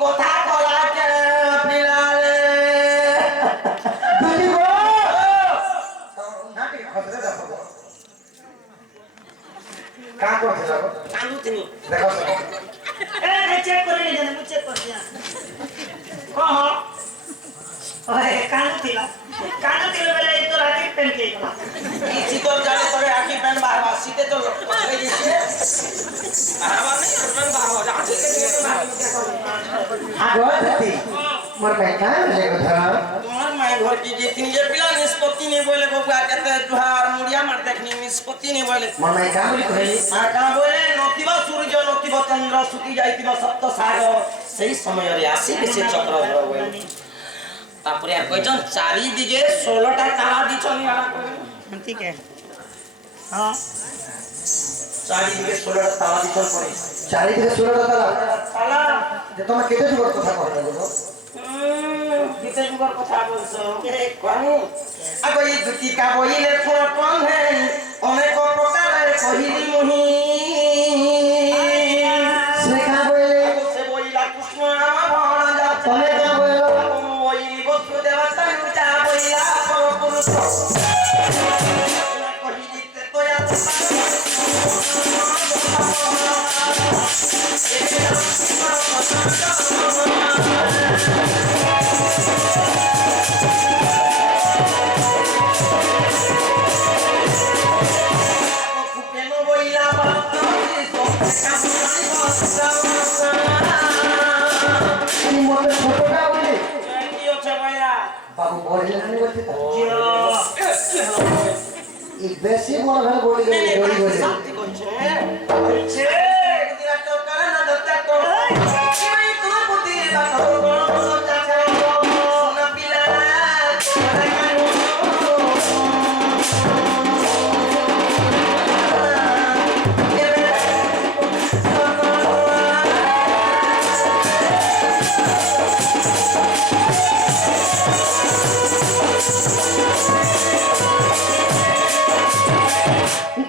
কথা কলা কে পিলারে দুটি গো নাকি খসরে দেখো কা করছে যাবো কান্দু তিনি দেখো ए चेक করে নি জানে মুই চেক করছি কহ ওই কানু তিলা বেলা এই তো রাতে পেন কে গলা এই শীতল জানে তোরে আকি প্যান বারবার শীতে তো এই দিছে বারবার নেই প্যান বারবার আকি কে নিয়ে আগো দুটি মোর বেটা লে কথা তোমার মায়ের ঘর কি যে তিন যে পিলা নিষ্পত্তি নেই বলে বাবা কেতে দুহার মুড়িয়া মার দেখনি নিষ্পত্তি নেই বলে মোর বেটা বলি কইলি আর কা বলে নতিব সূর্য নতিব চন্দ্র শুকি যাইতিব সপ্ত সাগর সেই সময়রে আসি সে চক্রধর বলে তারপরে আর কইজন চারিদিকে 16টা তারা দিছনি আলা কই ঠিক আছে হ্যাঁ চারিদিকে 16টা তারা দিছন পড়ে চারিদিকে সুরত তালা তালা যে তোমার কেটে যুগর কথা কথা বলো কিতে যুগর কথা বলছো কোন আগো এই দুটি কা বইলে ফটন হে অনেক প্রকারের কহিলি মুহি শেখা বইলে সে বইলা কৃষ্ণ আমার ভরা যা তবে কা বইলো বইলি বস্তু দেবতা যা বইলা পরপুরুষ কহিলিতে তোয়া তুমি মোর ছোটটা বলি বাবু বলে আমি বলতে এই বেশি বড় হলে বলি বলি বলি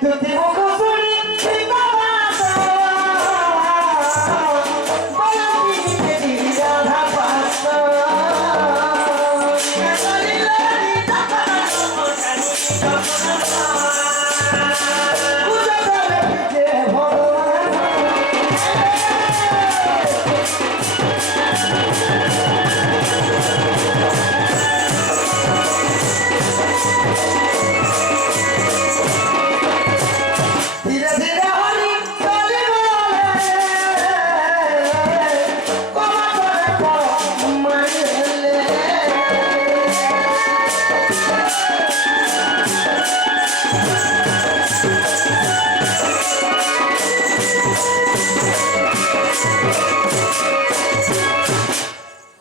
দুটি মুখ শুনি সীতাবাসা বলবি কেটি রাধা পাসা ধীরে ধীরে হরি চলি কমা করে মারিলে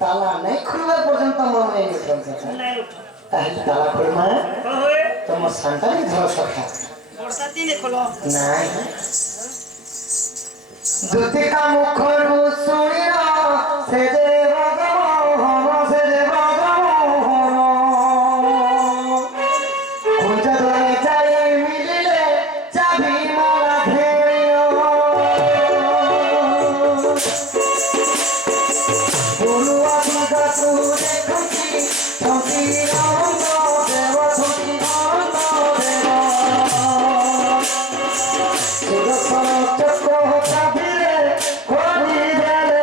তালা নাই খুলবার পর্যন্ত মনে নেই নাই উঠো তাহলে তালা খুলমা ওই তোমার সন্তানই ধরো সখা বর্ষা দিনে খোলো নাই দুতিকা মুখরু শুনিল সে যে ব্রজমোহন সে যে ব্রজমোহন কুঞ্জ ধরে যাই মিলিলে চাবি মালা ধেড়িল বলুয়া দিগতু দেখুছি সতীর অনন্ত দেব সতীর অনন্ত দেব সুদর্শন চক্র চাপিলে করি দেলে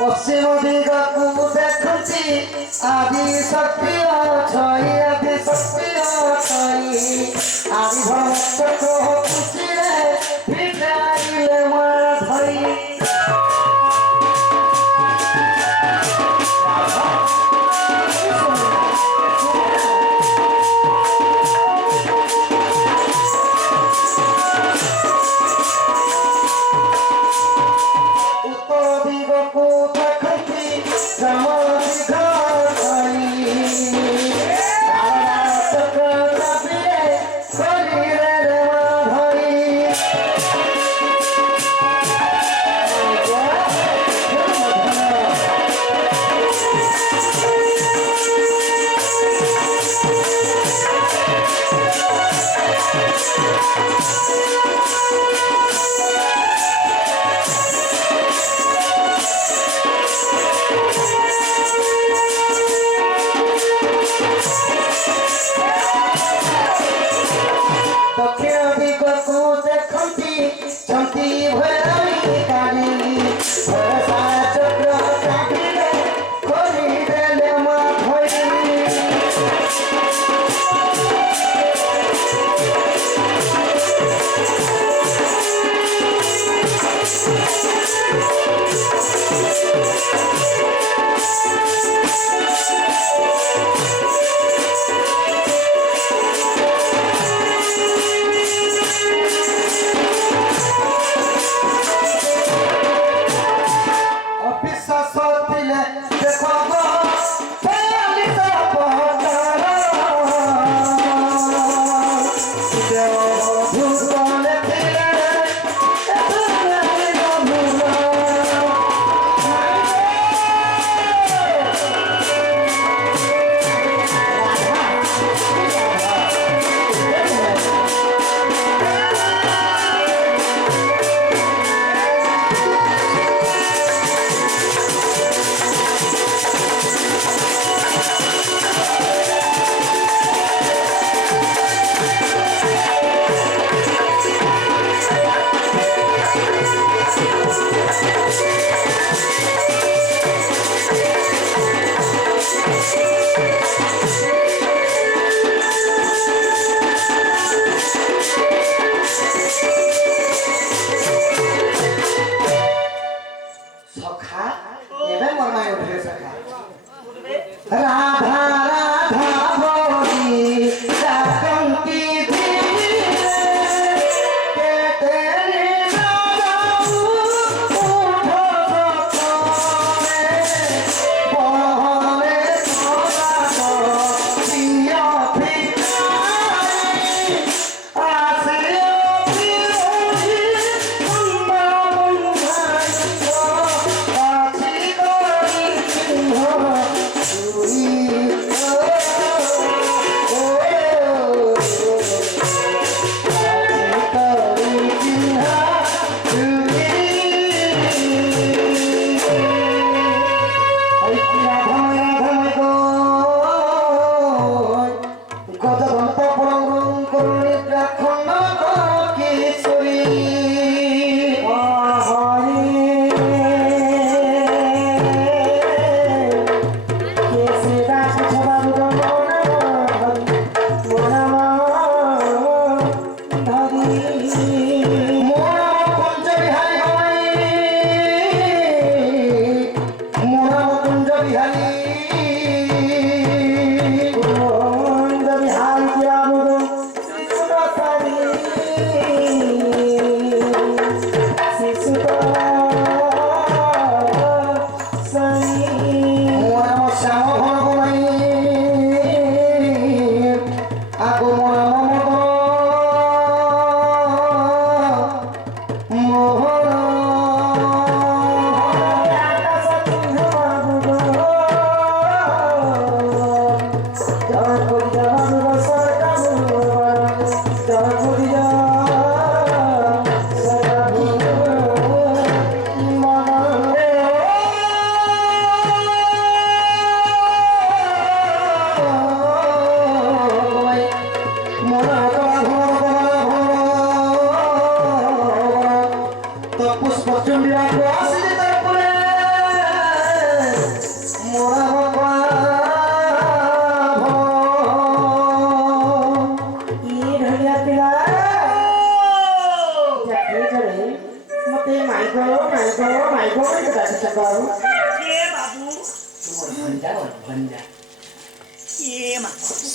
পশ্চিম দিগକୁ দেখুছি আদি শক্তি অছই আদি শক্তি অছই আদি ভক্ত খুশিরে ফিরাইলে মার ধই উত্তর দিগକୁ দেখুছি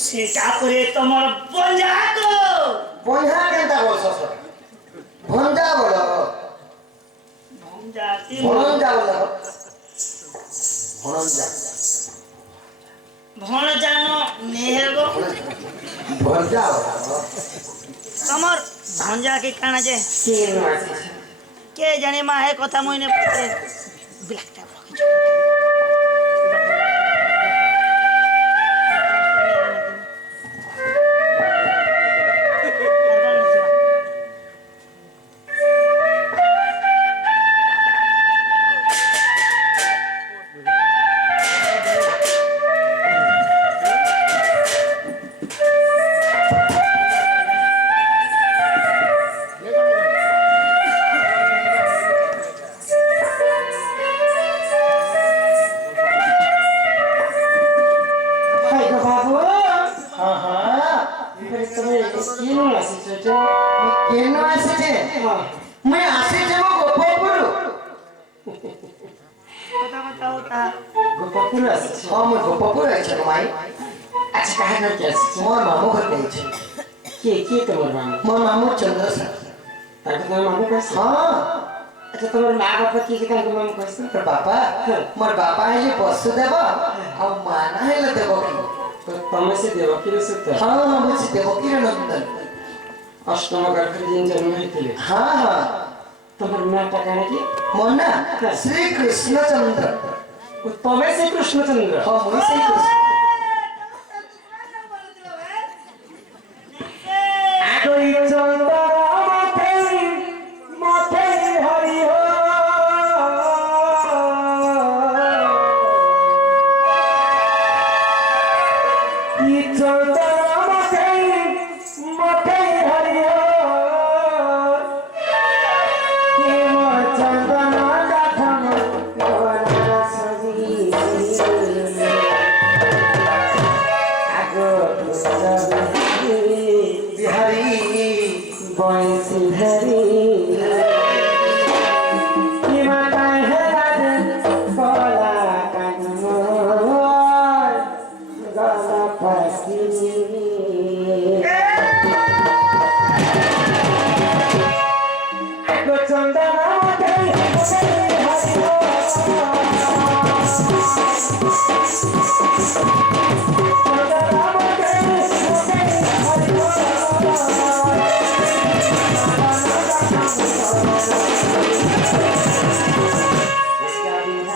সেটা করে তোমার বঞ্জা তো বঞ্জা কেনটা বলছ ভঞ্জা বলো বঞ্জা কি ভঞ্জা বলো ভঞ্জা ভন জানো নেহেব ভঞ্জা বলো তোমার ভঞ্জা কি কানা যে কে জানে মা হে কথা মইনে বিলাকটা গোপাপুর আছে ହଁ ମୁଁ ଗୋପପୁର ଆଇଛି ମାଇ আচ্ছা কাহা কাছে আসছে ମୋର ମାମୁଁ ଘରକୁ ଆଇଛି কে কে তোমার মামু ମୋ ମାମୁଁ ଚନ୍ଦ୍ର ସାର୍ তাকে তোমার মামু কাছে ହଁ আচ্ছা তোমার মা বাবা কি কি তাকে মামু কাছে তোর ବାପା ମୋର ବାପା ହେଲେ ବସୁଦେବ ଆଉ ମା ନା ହେଲେ ଦେବକୀ তো তুমি সে দেবকীর সুত ହଁ ହଁ ମୁଁ ସେ ଦେବକୀର ନନ୍ଦନ অষ্টম গর্ভে দিন জন্ম হয়েছিলে ହଁ ହଁ তোমার নাটা কানে কি ମୋ ନା ଶ୍ରୀକୃଷ୍ଣ ଚନ୍ଦ୍ର তবে সে কৃষ্ণচন্দ্র ହଁ ମୁଁ ସେଇ କୃଷ୍ଣ আগই চন্দ্র মাথে মাথে হরি হো ই চন্দ্র মাথে মাথে হরি হো কে মো চন্দন কাঠম গোলা সজি আগো ବିହାରୀ বয়সী ধরি কি মাতায় হেরাজ গলা কানম গলা পাখি আগো চন্দন মাথে হরি হো চন্দন মাথে হরি হো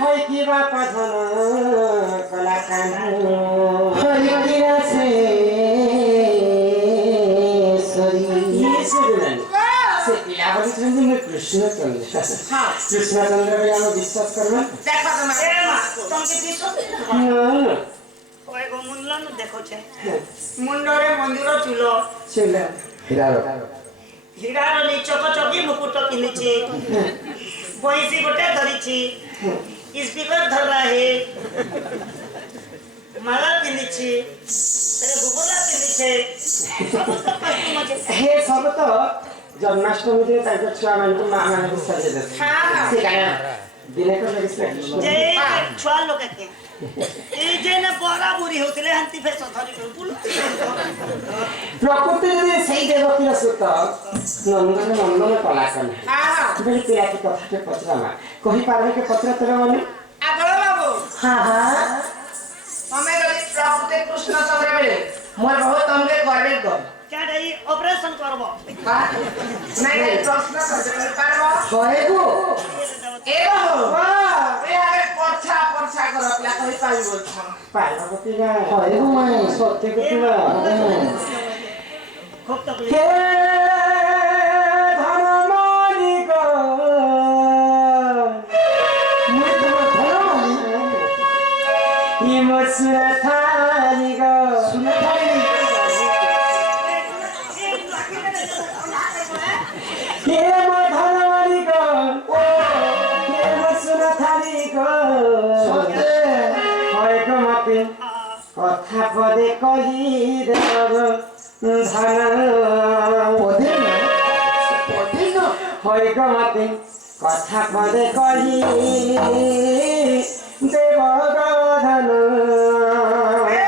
হয় কিবা কথন কলা কানু হরিকিরা সে সরি সে পিলা বলেছিলেন যে ମୁଁ କୃଷ୍ଣଚନ୍ଦ୍ର କୃଷ୍ଣଚନ୍ଦ୍ର ବୋଲି ଆମେ ବିଶ୍ୱାସ କରିବା ଦେଖ ତମେ ଏ ମା ତମକେ ଦିଶୁ ନା ওই গো মুন্ডলন দেখোছে মুন্ডরে মন্দির চুল ছিল ହୀରାର হীরার নি চকচকি মুকুট পিঁধিছে বইসি গোটে ধরিছি স্পিকার ধর রা হে মালা পিঁধিছি গুগলা পিঁধিছে সমস্ত কস্তুম আছে হে সব তো জন্মাষ্টমীতে তাଙ୍କ ଛୁଆମାନଙ୍କୁ ମା ମାନଙ୍କୁ ସଜେଇ ଦେବେ হ্যাঁ ସେ କାରଣ ଦିନେ କରି କୃଷ୍ଣ যে ছুয়া লোককে এই যে না বড়া বুড়ি হউতলে হান্তি ফেস ধরি বুল ପ୍ରକୃତି ଯଦି ସେଇ ଦେବକୀର ସୁତ ନନ୍ଦନ ନନ୍ଦନ କଲା କଲେ হ্যাঁ ବୋଲି ପିଲାଟି କଥାଟେ ପଚରାମା କହିପାରିବେ କି ପଚରା ତୋର ମାନେ আগল বাবু ହଁ ହଁ ତମେ ଯଦି ପ୍ରକୃତି କୃଷ୍ଣ ଚନ୍ଦ୍ର ବେଳେ ମୋର ବହୁତ ତମକେ ଗର୍ବେ କର কেডা এই অপারেশন করব ନାଇଁ ନାଇଁ প্রশ্ন করতে পারবো କହିବୁ এ বাবু ଏ ଆଗେ ପଛା ପଛା କର ପିଲା କହି ପାରିବ ପାର୍ବତୀ ନା କହିବୁ ମାଇଁ ସତ୍ୟ କୁଟିବା খুব তো হে ধন মালিক ମୁଁ ତମ ଧର ମାଲି ইমসুরা থালিগ ଶୁଣ ଥାଳି হে মো ধন মালিক ও হে মসুরা থালিগ ସତେ হয় গো মতে কথা পদে কহি দেব ধন ପଦେ ନା ପଦେ ନା হয় গো মতে কথা পদে কহি দেব গো ধন হে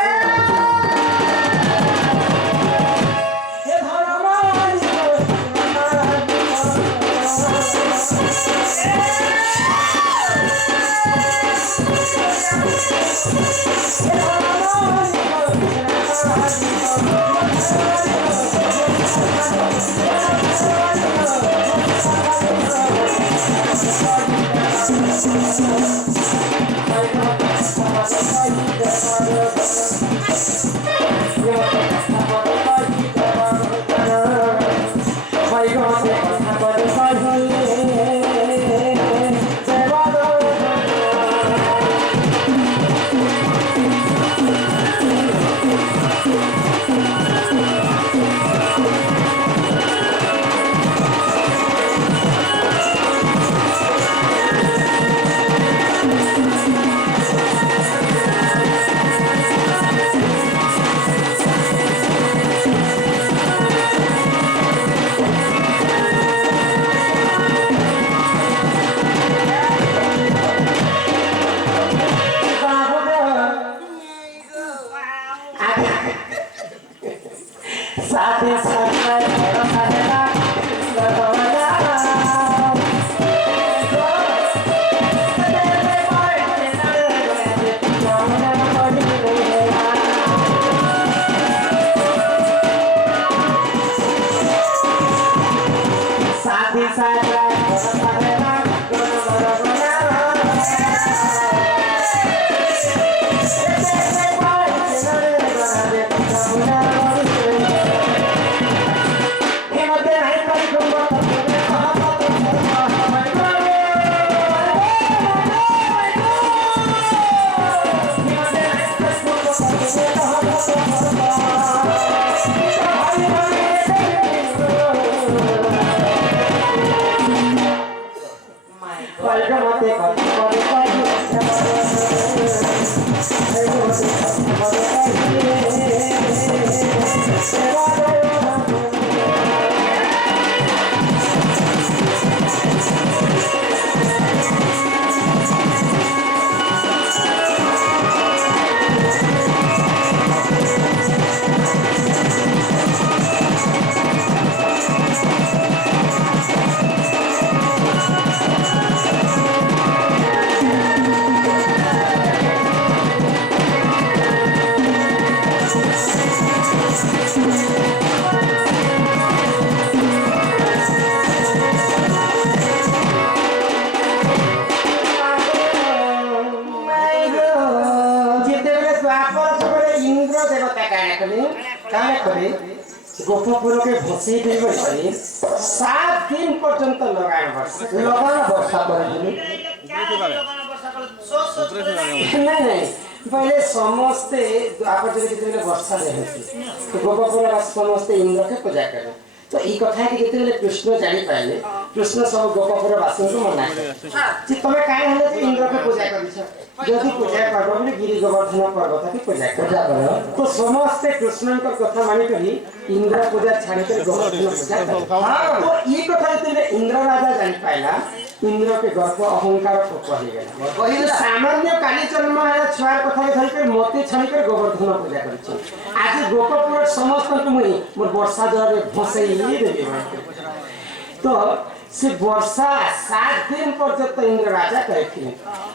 ধন মালিক গোপপুরকে ভসেই ফেলবে পারি 7 দিন পর্যন্ত লগান বর্ষা করে দিলি নাই পহলে সমস্তে আপন যেতে বর্ষা দেখি তো গোপপুর সমস্তে ইন্দ্রকে পূজা করে তো এই কথা কি যেতে কৃষ্ণ জানি পাইলে কৃষ্ণ সব গোপপুর বাসীকে মনা যে তুমি কাই হলে ইন্দ্রকে পূজা করিছ যদি পূজা করব বলে গিরি গোবর্ধন পর্বতকে পূজা করো তো সমস্তে কৃষ্ণଙ୍କ কথা মানি করি ইন্দ্র পূজা ছাড়ি করে গোবর্ধন পূজা তো এই কথা যেতে ইন্দ্র রাজা জানি পাইলা ইন্দ্র के गर्व अहंकार को कहि गेला सामान्य काली जन्म है छुआर कथा धरि के मोती छानी कर गोवर्धन पूजा करिछ आज गोपपुर समस्त को मुई मोर वर्षा जल भसई देबी तो से वर्षा 7 दिन पर्यंत इंद्र राजा कहथिन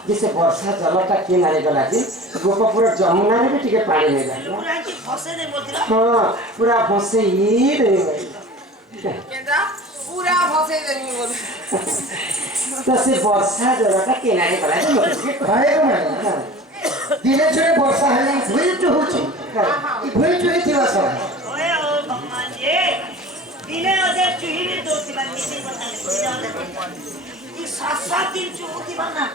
जिसे वर्षा जलटा के नारे गला कि गोपपुर जमुना रे भी टिके पानी नै गला पूरा की फसे दे बोलतिला हां पूरा भसई देबी केदा पूरा भसे देनी बोल तो से वर्षा जलटा के नारे गला कि भाई को दिने छुए वर्षा हेले भुई तो होची ई भुई तो हिथिवा सब ओए ओ भगवान जी दिने अदे चुहिरी दोती बन्नी से बताले ई 7 दिन चुहती बन्ना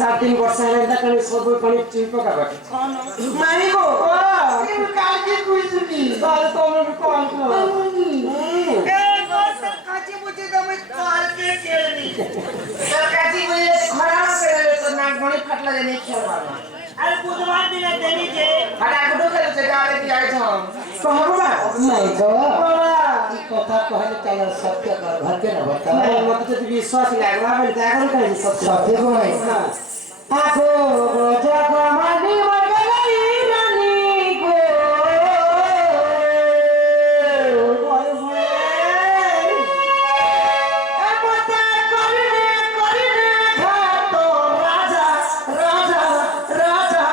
7 दिन वर्षा हेले कने सब पानी चिपका बाटे कौन मारी को ई काल की कुई सुनी काल तो हम कौन को ए गोस काची मुझे दम काल के केलनी सरकाची बोले खराब करे तो नाक गणी फाटला देने खेलवा अरे बुधवार दिन देनी जे हटा गुडो करे से गाले की आइ छ कहबा नहीं को बाबा ई कथा कहले चल सत्य कर घर के न बता नहीं मत तो विश्वास लागला बोल जागल कहि सब सत्य को नहीं आखो जग मानी मगलाई रानी को ओए होए अपता करने घातो राजा राजा राजा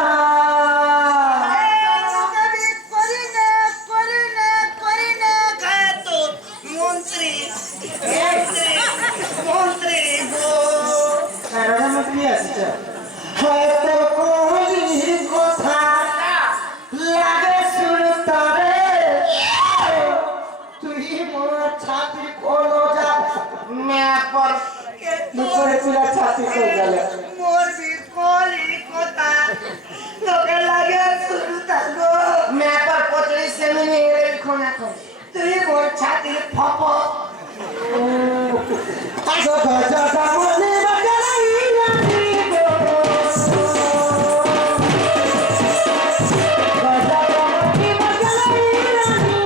আসিছ হয়তো কোহলি কথা লাগে শুনতারে তুই মোর ছাতি কোলো যা মেপর মুখে তুলা ছাতি কোল গেল মোর বিকলি কথা লোকে লাগে সুলতান গো মেপর পচড়ি সেমিনি খোনা খো তুই মোর ছাতির ফপ জগা জগা মনে বাজাই রানী গো জগা মনে বাজাই রানী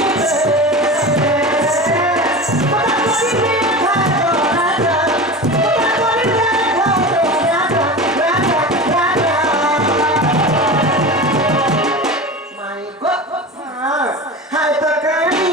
মাই গো হাই তো কানি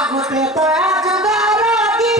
আগতে তো আজ দারাগি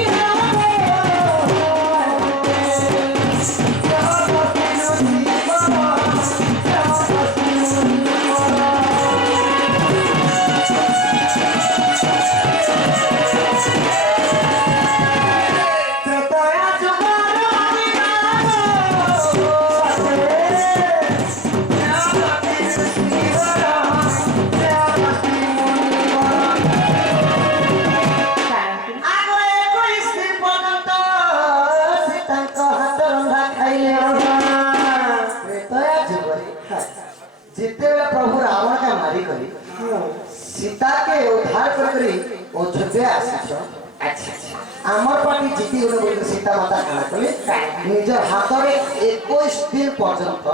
जितेबेला प्रभु रावण का मारी करी सीता के उद्धार कर अयोध्या आसीछ अच्छा आमर पार्टी जीती गले बोल सीता माता खाना कले निज हाथ रे 21 दिन पर्यंत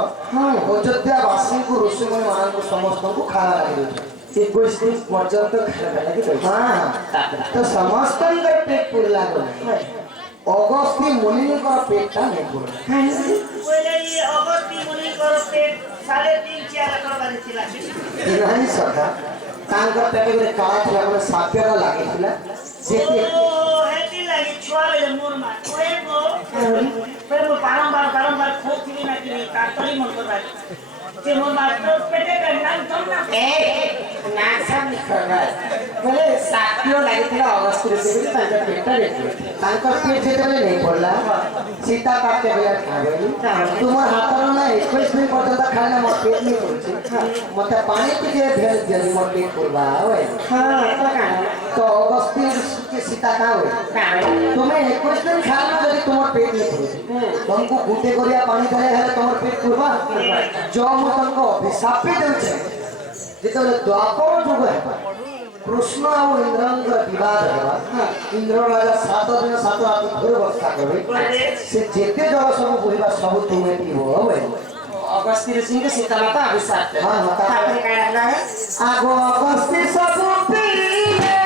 अयोध्यावासी को ऋषिमुनि मान को समस्त को खाना लगे 21 दिन पर्यंत खाना लगे हां तो समस्त पेट पुरला गले अगस्ती मुनि का पेटटा नहीं पुरला बोले ये अगस्ती मुनि को पेट 3.5-4 करबार थिला नहीं सका तांकर पेटे में काला थिला बोले साप्यरा लागे थिला जेते ओ हेती लागि छुआ ले मोर मा ओए गो फिर मो बारंबार खोथली ना कि काटली मन करबा जे मोर मा तो पेटे का नाम थम ना ना सब निकल बोले साप्यो लागे थिला अगस्त रे से तांकर पेटा रे तांकर पेट जेते नहीं पड़ला सीता काटे बेला खाबेली तुमर हाथ रो ना 21 दिन पर्यंत खाना मोर पेट में पड़छि मते पानी पीजे भेल देली मोर पेट पुरबा होय हां तो कान तो अगस्त के सीता का होय तुम्हें 21 दिन खाना जदी तुमर पेट में पड़छि तुमको गुटे करिया पानी धरे है तुमर पेट पुरबा जो मु तुमको अभिशाप देउ छे जेते द्वापर जुग है कृष्ण और इंद्र विवाद है इंद्र राजा 7 दिन 7 रात घोर वर्षा करे से जेते जल सब बोहिबा सब तुमे पीबो होय अगस्ती ऋषि के सीता माता अभिशाप हां माता तापरे काढला है आगो अगस्ती सब पीले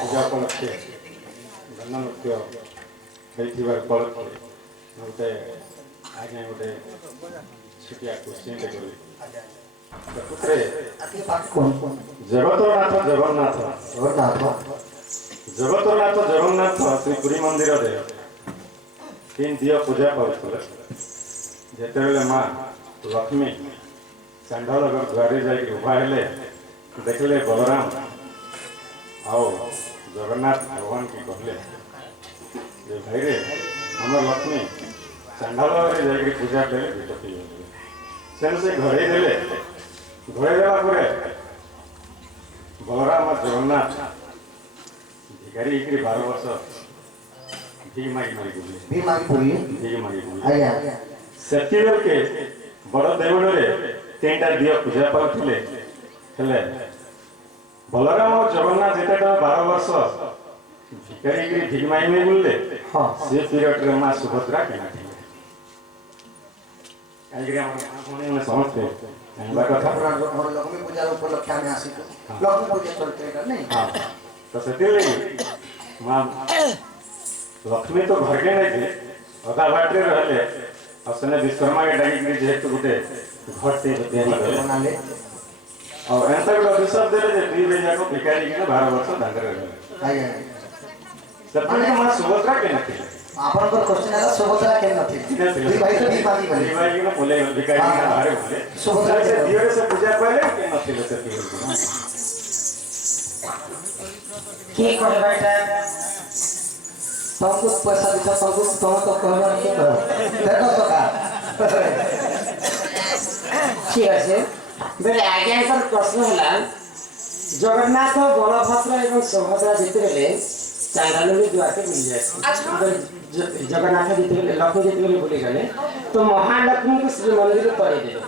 ପୂଜା ଉପଲକ୍ଷେ ଧନ ନୃତ୍ୟ ହେଇଥିବାର ଉପଲକ୍ଷେ ଗୋଟେ ଆଜ୍ଞା ଗୋଟେ ଛୋଟିଆ କୋଶ୍ଚିନ୍ଟେ କରିବି ପ୍ରକୃତରେ ଜଗତରନାଥ ଜଗନ୍ନାଥ ଜଗତରନାଥ ଜଗନ୍ନାଥ ଶ୍ରୀ ପୁରୀ ମନ୍ଦିରରେ ତିନି ଦିଅ ପୂଜା କରୁଥିଲେ ଯେତେବେଳେ ମା ଲକ୍ଷ୍ମୀ ଚାଣ୍ଡାଳ ଦୁଆରେ ଯାଇକି ଉଭା ହେଲେ ଦେଖିଲେ ବଳରାମ ଆଉ ଜଗନ୍ନାଥ ଭଗବାନ କି କହିଲେ ଯେ ଭାଇରେ ଆମର ଲକ୍ଷ୍ମୀ ଚାଣ୍ଡାଳରେ ଯାଇକି ପୂଜା କଲେ ବିଟପି ହେଇଗଲେ ସେଣୁ ସେ ଘରେଇ ଦେଲେ ଘରେଇ ଦେଲା ପରେ ବଳରାମ ଆଉ ଜଗନ୍ନାଥ ଭିକାରୀ ହେଇକରି 12 ବର୍ଷ ଭି ମାଗି ବୁଲିଲେ ସେତିବେଳକେ ବଡ଼ ଦେଉଳରେ ତିନିଟା ଦିଅ ପୂଜା ପାଉଥିଲେ ହେଲେ ବଳରାମ ଆଉ ଜଗନ୍ନାଥ ଯେତେବେଳେ 12 ବର୍ଷ ଭିକାରୀ ହେଇକରି ଭି ମାଗି ବୁଲିଲେ ସେ ପିରିୟଡ଼ରେ ମା ସୁଭଦ୍ରା କେନା ଥିଲେ କାହିଁକି ଆମର ସମସ୍ତେ ଜାଣିବା କଥା ଲକ୍ଷ୍ମୀ ପୂଜାର ଉପଲକ୍ଷେ ଆମେ ଆସିଛୁ ଲକ୍ଷ୍ମୀ ପୂଜା ଚଳିତ ଏଇଟା ନାଇଁ ତ ସେଥିଲାଗି ମା ଲକ୍ଷ୍ମୀ ତ ଘରକେ ନାଇଥିଲେ ଅଧା ବାଟରେ ରହିଲେ ଆଉ ସେନେ ବିଶ୍ୱକର୍ମାକେ ଡାକିକିରି ଯେହେତୁ ଗୋଟେ ଘରଟେ ତିଆରି କଲେ ବନାଲେ ଆଉ ଏନ୍ତା ଗୋଟେ ଅଭିଶାପ ଦେଲେ ଯେ ଦୁଇ ଭାଇ ଯାକ ଭିକାରୀ ହେଇକିନା 12 ବର୍ଷ ଦାଣ୍ଡରେ ରହିଲେ ଆଜ୍ଞା ସେଥିପାଇଁ ମା ସୁଭଦ୍ରା କେନା ଥିଲେ ଆପଣଙ୍କର କ୍ୱେଶ୍ଚିନ୍ ହେଲା ସୁଭଦ୍ରା କେନ୍ ନଥିଲେ ଦୁଇ ଭାଇ ତ ଦୁଇ ମାଗି ଗଲେ ଦୁଇ ଭାଇ କିନା ବୋଲେ ଭିକାରୀ ହେଇକିନା ବାହାରେ ବୋଲେ ସୁଭଦ୍ରା ସେ ଦିଅରେ ସେ ପୂଜା ପାଇଲେ କେ ନଥିଲେ ସେ ପିରିୟଡ଼ରେ କିଏ କହିବା ଏଇଟା ତମକୁ ପଇସା ଦିଛ ତମକୁ ତମ ତ କହିବାର କିଏ କହ ଦେଖ ତ କା ঠিক আছে বেলে আজ্ঞাଙ୍କର ପ୍ରଶ୍ନ ହେଲା ଜଗନ୍ନାଥ ବଳଭଦ୍ର ଏବଂ ସୁଭଦ୍ରା ଯେତେବେଳେ ଚାଣ୍ଡାଳରେ ଦୁଆରକେ ବୁଲି ଯାଇଥିଲେ ଜଗନ୍ନାଥ ଯେତେବେଳେ ଲକ୍ଷ୍ମୀ ଯେତେବେଳେ ବୁଲିଗଲେ ତ ମହାଲକ୍ଷ୍ମୀଙ୍କୁ ଶ୍ରୀମନ୍ଦିର ତଳେଇ ଦେଲେ